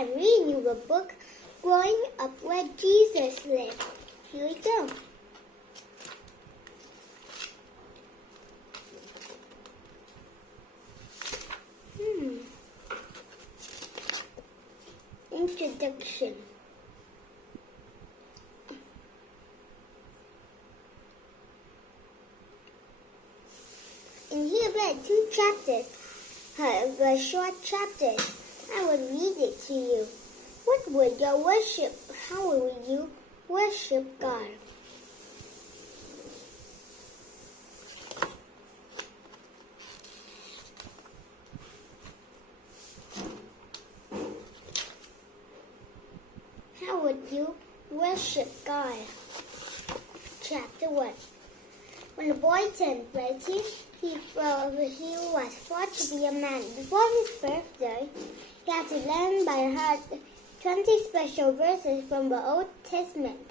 I'm reading you a book, Growing Up Where Jesus Lived. Here we go. Introduction. In here we have 2 chapters, however short chapters. I will read it to you. What would your worship? How will you worship God? How would you worship God? Chapter 1. When the boy turned 20, he was thought to be a man. Before his birthday, he had to learn by heart 20 special verses from the Old Testament.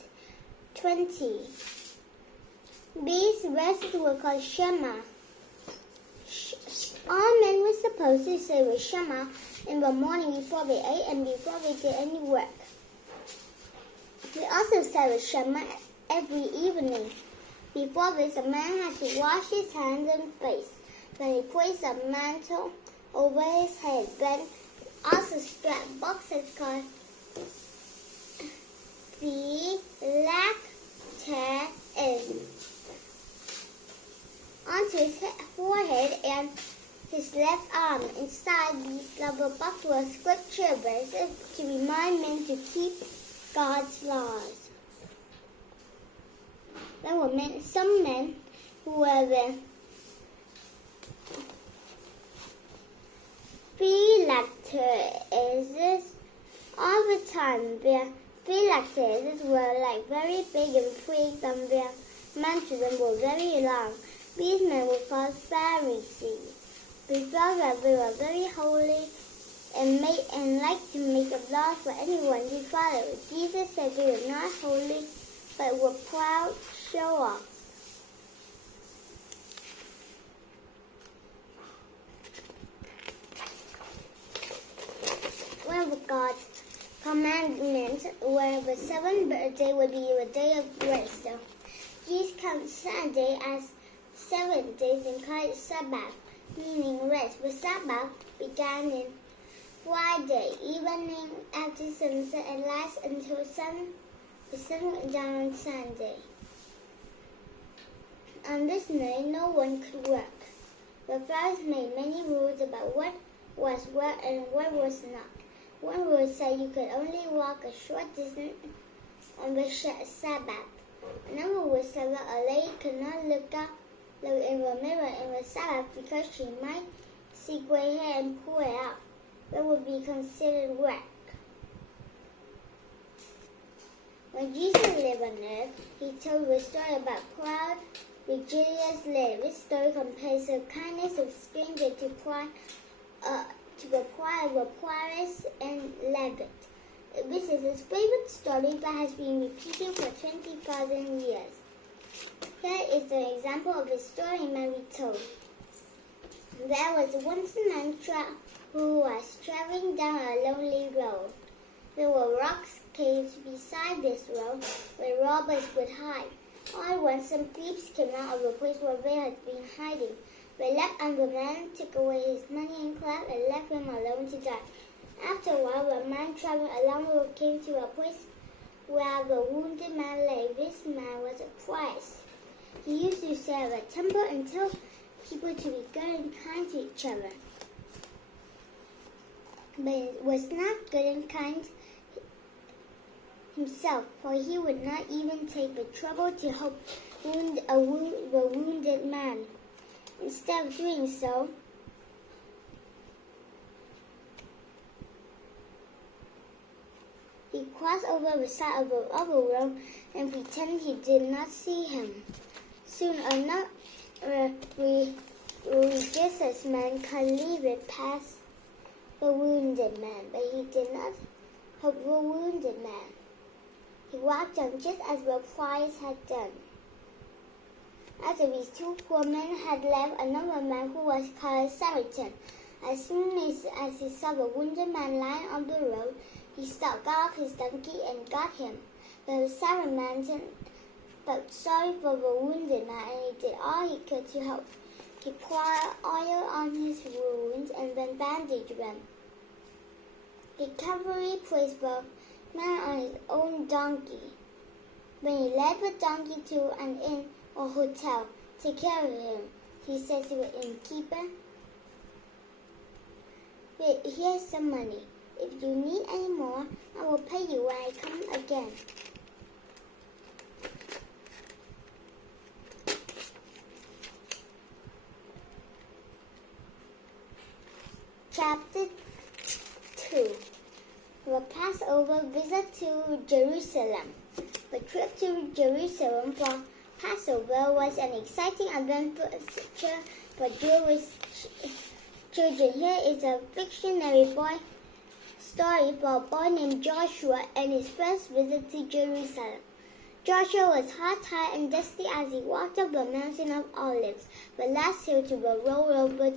20. These verses were called Shema. All men were supposed to say the Shema in the morning before they ate and before they did any work. They also said the Shema every evening. Before this, a man had to wash his hands and face. Then he placed a mantle over his head. Then also strapped boxes called phylacteries onto his forehead and his left arm. Inside these rubber boxes were scripture verses to remind men to keep God's laws. There were some men who were the phylacteries all the time. Their phylacteries were like very big and twigs, and their mantles were very long. These men were called Pharisees. They felt that they were very holy and liked to make a law for anyone who followed. Jesus said they were not holy, but were proud show-offs. One of God's commandments were the 7th day would be the day of grace. So Jesus counted Sunday as 7 days and called it Sabbath, meaning rest. The Sabbath began in Friday evening after sunset and lasted until the sun went down on Sunday. On this night, no one could work. The Pharisees made many rules about what was work and what was not. One rule said you could only walk a short distance on the Sabbath. Another rule said that a lady could not look in the mirror in the Sabbath because she might see gray hair and pull it out. That would be considered work. When Jesus lived on earth, he told the story about proud, rebellious lady. This story compares the kindness of strangers to the pride of the poorest and laggard. This is his favorite story that has been repeated for 20,000 years. Here is an example of a story Mary told. There was once a man who was traveling down a lonely road. There were rocks, caves beside this road where robbers would hide. All at once some thieves came out of the place where they had been hiding. They leapt on the man, took away his money and cloth, and left him alone to die. After a while, the man traveling along the road came to a place where the wounded man lay. This man was a priest. He used to sit at the temple and tell people to be good and kind to each other. But he was not good and kind himself, for he would not even take the trouble to help the wounded man. Instead of doing so, he crossed over the side of the other road and pretended he did not see him. Soon another religious man cleaved past the wounded man, but he did not help the wounded man. He walked on just as the priest had done. After these 2 poor men had left, another man who was called Samaritan. As soon as he saw the wounded man lying on the road, He got off his donkey and got him. But the silent man felt sorry for the wounded man, and he did all he could to help. He poured oil on his wounds and then bandaged them. The cavalry placed the man on his own donkey. When he led the donkey to an inn or hotel, "Take care of him," he said to the innkeeper. "Wait, here's some money. If you need any more, I will pay you when I come again." Chapter 2. The Passover Visit to Jerusalem. The trip to Jerusalem for Passover was an exciting adventure for Jewish children. Here is a fictionary story for a boy named Joshua and his first visit to Jerusalem. Joshua was hot, tired, and dusty as he walked up the Mountain of Olives, the last hill to the road over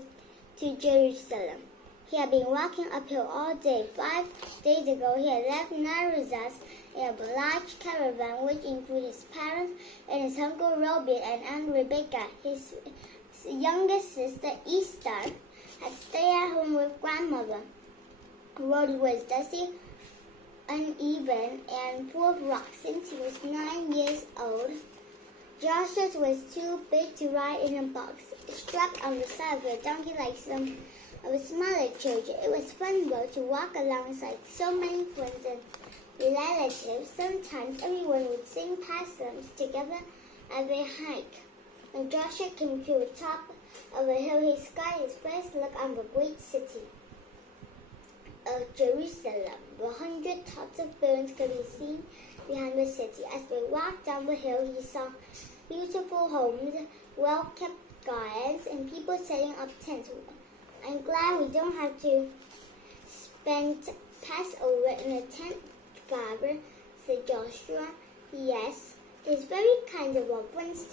to Jerusalem. He had been walking uphill all day. 5 days ago, he had left Nazareth in a large caravan, which included his parents and his uncle Reuben and Aunt Rebecca. His youngest sister, Esther, had stayed at home with grandmother. The road was dusty, uneven, and full of rocks. Since he was 9 years old, Joshua was too big to ride in a box, strapped on the side of a donkey like some of the smaller children. It was fun, though, to walk alongside so many friends and relatives. Sometimes everyone would sing pastimes together as they hiked. When Joshua came to the top of a hill, he got his first look on the great city of Jerusalem. The 100 tops of buildings could be seen behind the city. As they walked down the hill, he saw beautiful homes, well-kept gardens, and people setting up tents. "I'm glad we don't have to spend Passover in a tent, Father," said Joshua. "Yes, it's very kind of our friends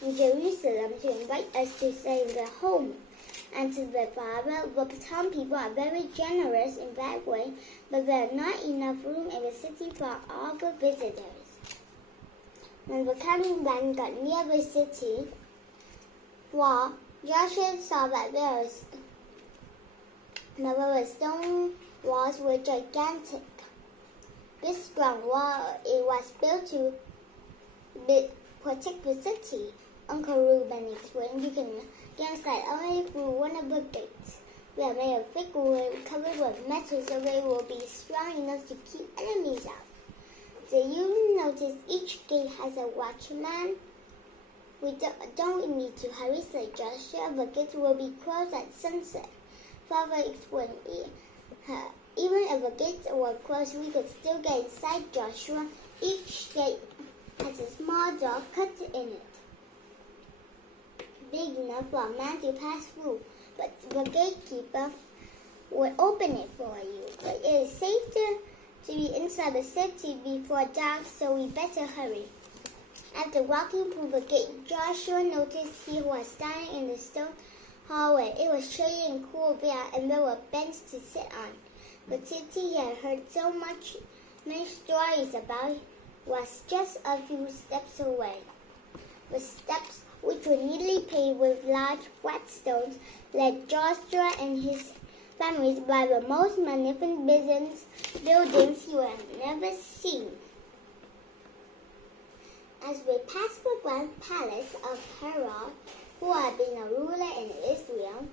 in Jerusalem to invite us to stay in their home," answered their father. "The town people are very generous in that way, but there is not enough room in the city for all the visitors." When the caravan got near the city wall, Joshua saw that the stone walls were gigantic. This strong wall, it was built to protect the city. Uncle Reuben explained, "You can get inside only through one of the gates. They are made of thick wood covered with metal, so they will be strong enough to keep enemies out. Did you notice each gate has a watchman?" "We don't need to hurry," said Joshua. "The gates will be closed at sunset." Father explained, "Even if the gates were closed, we could still get inside, Joshua. Each gate has a small door cut in it, big enough for a man to pass through. But the gatekeeper will open it for you. But it is safer to be inside the city before dark, so we better hurry." After walking through the gate, Joshua noticed he was standing in the stone hallway. It was shady and cool there, and there were benches to sit on. The city he had heard many stories about was just a few steps away. The steps, which were neatly paved with large flat stones, led Joshua and his family by the most magnificent buildings he would have never seen. As we passed the grand palace of Herod, who had been a ruler in Israel,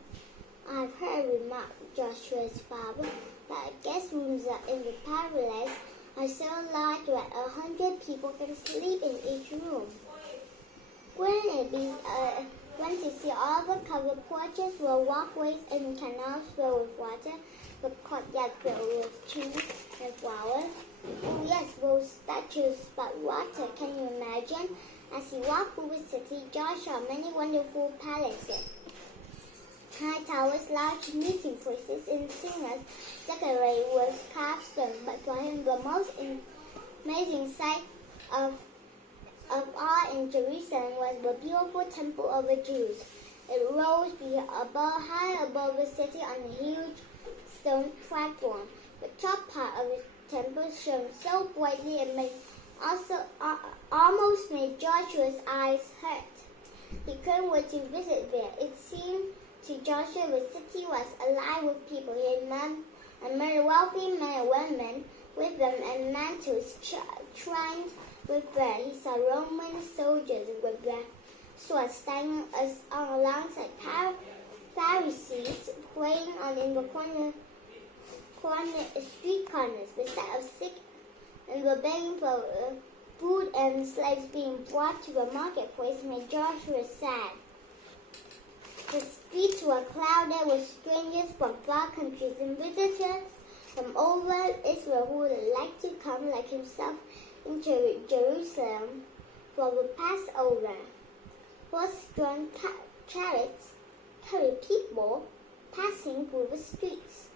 "I've heard," remarked Joshua's father, "that guest rooms in the palace are so large that 100 people can sleep in each room. Wouldn't it be fun to see all the covered porches, the walkways and canals filled with water, the courtyard filled with trees and flowers? Oh yes, those statues spout water. Can you imagine?" As he walked through the city, Josh saw many wonderful palaces, high towers, large meeting places, and singers decorated with carved stone. But for him, the most amazing sight of all in Jerusalem was the beautiful Temple of the Jews. It rose high above the city on a huge stone platform. The top part of the temple shone so brightly it almost made Joshua's eyes hurt. He couldn't wait to visit there. It seemed to Joshua the city was alive with people. He had met wealthy men and women with them and mantles trimmed with red. He saw Roman soldiers with their swords standing alongside Pharisees praying in the street corners. The sight of sick and were begging for food and slaves being brought to the marketplace made Joshua sad. The streets were crowded with strangers from far countries and visitors from all over Israel who would like to come like himself into Jerusalem for the Passover. Horse-drawn chariots carried people passing through the streets.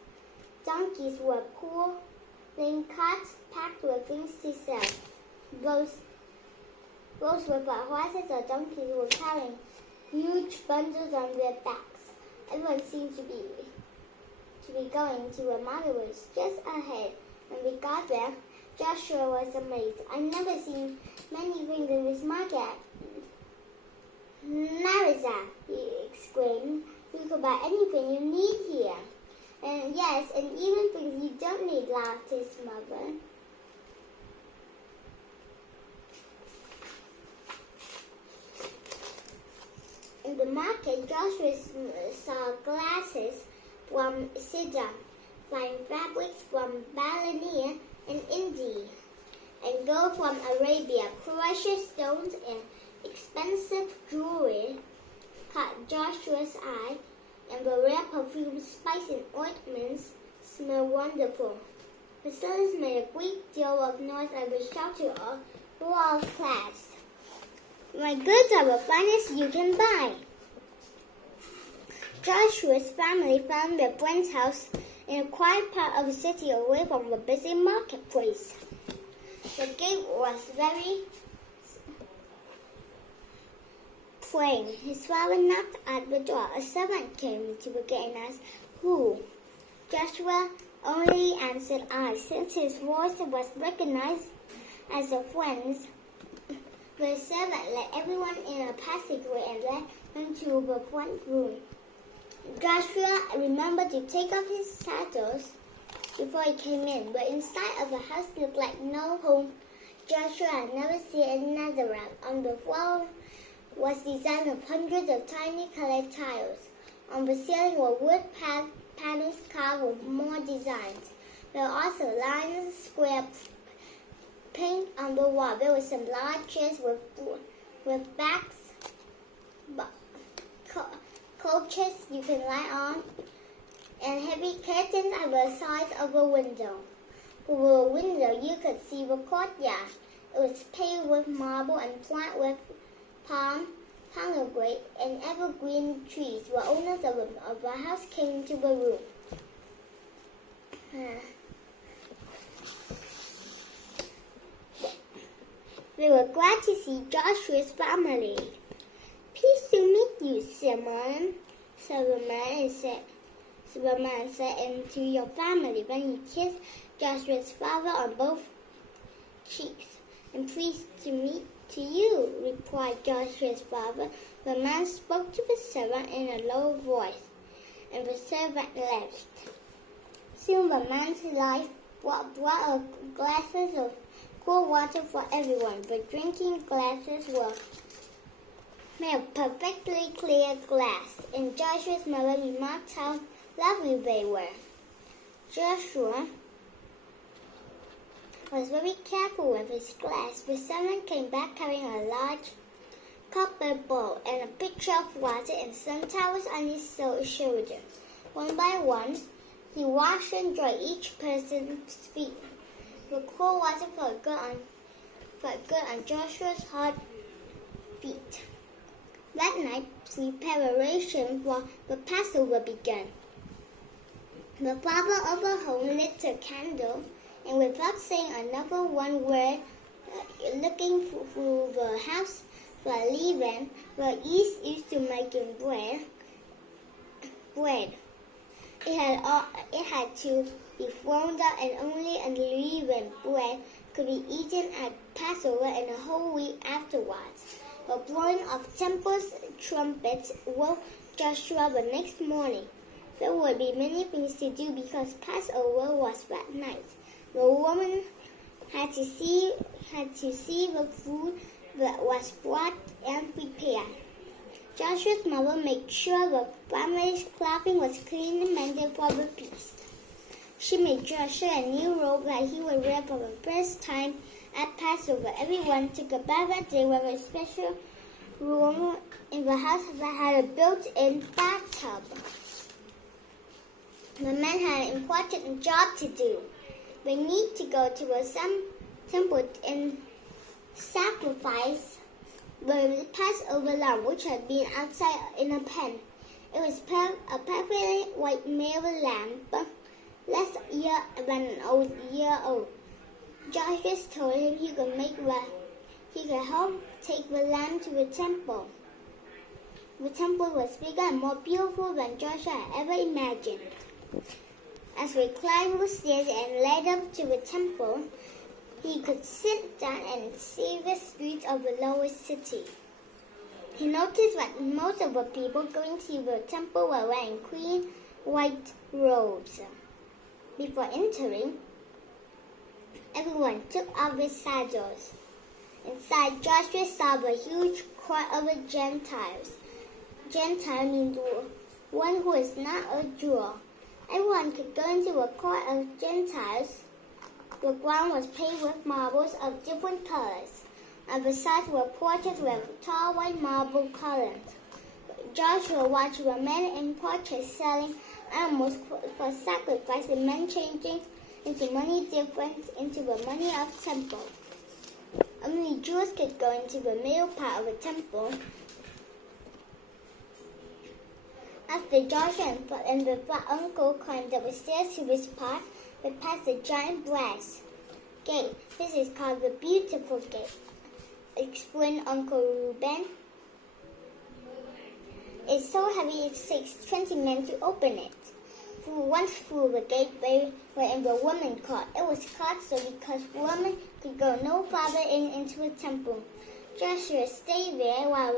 Donkeys were pulling carts packed with things to sell. Those without horses or donkeys were carrying huge bundles on their backs. Everyone seemed to be going to a marketplace just ahead. When we got there, Joshua was amazed. "I've never seen many things in this market. Marizah," he exclaimed, "you could buy anything you need here." "And yes, and even things you don't need," laughed his mother. In the market, Joshua saw glasses from Sidon, fine fabrics from Babylonia and India, and gold from Arabia. Precious stones and expensive jewelry caught Joshua's eye, and the rare perfumes, spices, and ointments smelled wonderful. The sellers made a great deal of noise and were shouting all our class. "My goods are the finest you can buy." Joshua's family found their friend's house in a quiet part of the city away from the busy marketplace. The gate was very plain. His father knocked at the door. A servant came to the gate and asked, "Who?" Joshua only answered, "I." Since his voice was recognized as a friend's, the servant let everyone in a passageway and led them to the front room. Joshua remembered to take off his sandals before he came in, but inside of the house looked like no home. Joshua had never seen another room. On the floor was designed of hundreds of tiny colored tiles. On the ceiling were wood panels carved with more designs. There were also lines, square paint on the wall. There were some large chairs with backs, couches you can lie on, and heavy curtains at the sides of the window. Through the window you could see the courtyard. It was paved with marble and planted with pomegranate and evergreen trees. The owners of the house came into the room. They were glad to see Joshua's family. "Pleased to meet you, Simon," said the man said, "and to your family." Then he kissed Joshua's father on both cheeks. "And pleased to meet to you," replied Joshua's father. The man spoke to the servant in a low voice, and the servant left. Soon the man's wife brought glasses of cool water for everyone. The drinking glasses were made of perfectly clear glass, and Joshua's mother remarked how lovely they were. Joshua was very careful with his glass. The servant came back carrying a large copper bowl and a pitcher of water and some towels on his shoulder. One by one, he washed and dried each person's feet. The cool water felt good on Joshua's hot feet. That night, preparation for the Passover began. The father of the home lit a candle, and without saying another one word, looking through the house for leaven, the yeast used to making bread. It had to be thrown out, and only unleavened bread could be eaten at Passover and a whole week afterwards. The blowing of temple trumpets woke Joshua the next morning. There would be many things to do because Passover was that night. The woman had to see the food that was brought and prepared. Joshua's mother made sure the family's clothing was clean and mended for the feast. She made Joshua a new robe that he would wear for the first time at Passover. Everyone took a bath that day with a special room in the house that had a built-in bathtub. The men had an important job to do. They need to go to a temple and sacrifice the Passover lamb, which had been outside in a pen. It was a perfectly white male lamb, but less than an year old. Joshua told him he could help take the lamb to the temple. The temple was bigger and more beautiful than Joshua had ever imagined. As we climbed the stairs and led up to the temple, he could sit down and see the streets of the lower city. He noticed that most of the people going to the temple were wearing clean white robes. Before entering, everyone took off their saddles. Inside, Joshua saw the huge court of the Gentiles. Gentile means one who is not a Jew. Everyone could go into the court of Gentiles. The ground was paved with marbles of different colors, and the sides were porches with tall white marble columns. Joshua watched the men in porches selling animals for sacrifice and men changing into money different into the money of temple. Only Jews could go into the middle part of the temple. After Joshua and the uncle climbed up the stairs to this part, they passed a giant brass gate. This is called the Beautiful Gate, explained Uncle Reuben. It's so heavy it takes 20 men to open it. Once through the gate, they were in the women's court. It was called so because women could go no farther into the temple. Joshua stayed there while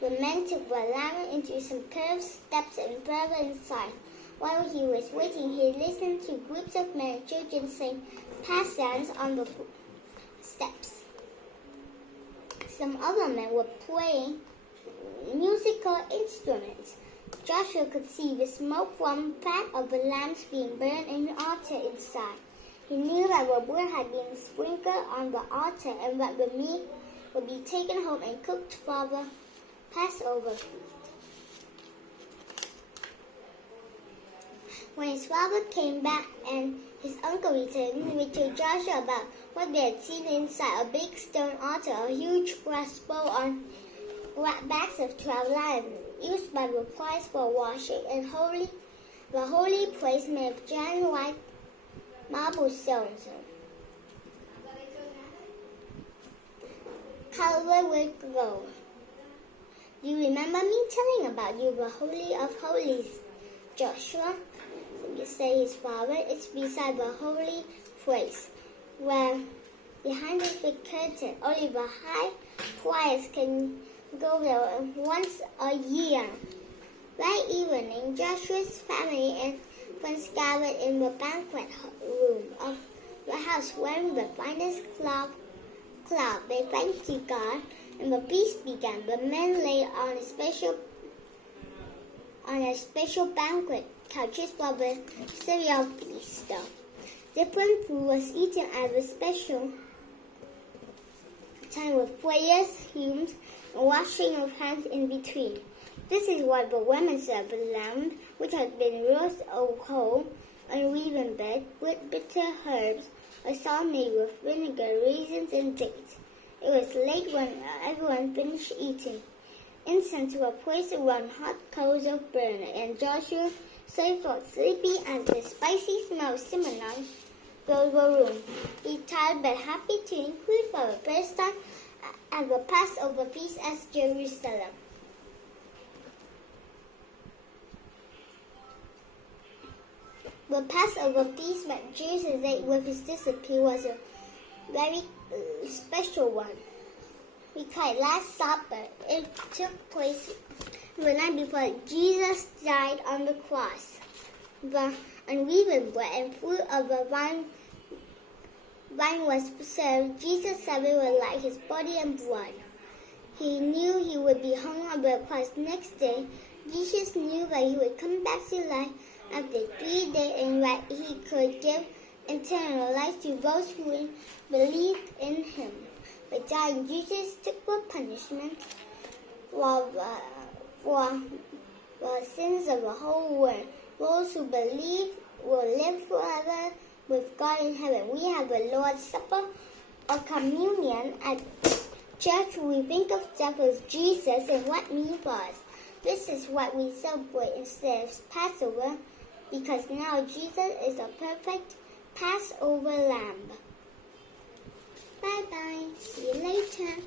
the men took the lamb into some curved steps and further inside. While he was waiting, he listened to groups of men and children sing pastimes on the steps. Some other men were playing musical instruments. Joshua could see the smoke from fat of the lambs being burned in the altar inside. He knew that the blood had been sprinkled on the altar and that the meat would be taken home and cooked for the Passover feast. When his father came back and his uncle returned, they told Joshua about what they had seen inside: a big stone altar, a huge brass bowl on backs of 12 lions, used by the priests for washing, and the holy place made of giant white marble stones, covered with gold. Do you remember me telling about you the Holy of Holies, Joshua? Said his father. It's beside the holy place, where behind the big curtain, only the high priests can go there once a year. That evening, Joshua's family and friends gathered in the banquet room of the house wearing the finest cloth. They thanked to God, and the feast began. The men lay on a special banquet couches for the cereal feast. Different food was eaten at the special time with prayers, hymns, and washing of hands in between. This is what the women served: the lamb, which had been roasted whole, unleavened bread with bitter herbs, a salt made with vinegar, raisins, and dates. It was late when everyone finished eating. Incense were placed around hot coals of burner, and Joshua felt sleepy as the spicy smell of cinnamon filled the room. He tired but happy to include for the first time at the Passover feast as Jerusalem. The Passover feast that Jesus ate with his disciples was a very special one. We call it Last Supper. It took place the night before Jesus died on the cross. The unleavened bread and fruit of the vine was served. Jesus said it was like his body and blood. He knew he would be hung on the cross next day. Jesus knew that he would come back to life after 3 days and that he could give eternal life to those who believed in him. By dying, Jesus took the punishment for the sins of the whole world. Those who believe will live forever with God in heaven. We have the Lord's Supper or communion at church. We think of death as Jesus and what it means for us. This is what we celebrate instead of Passover, because now Jesus is the perfect Passover lamb. Bye-bye. See you later.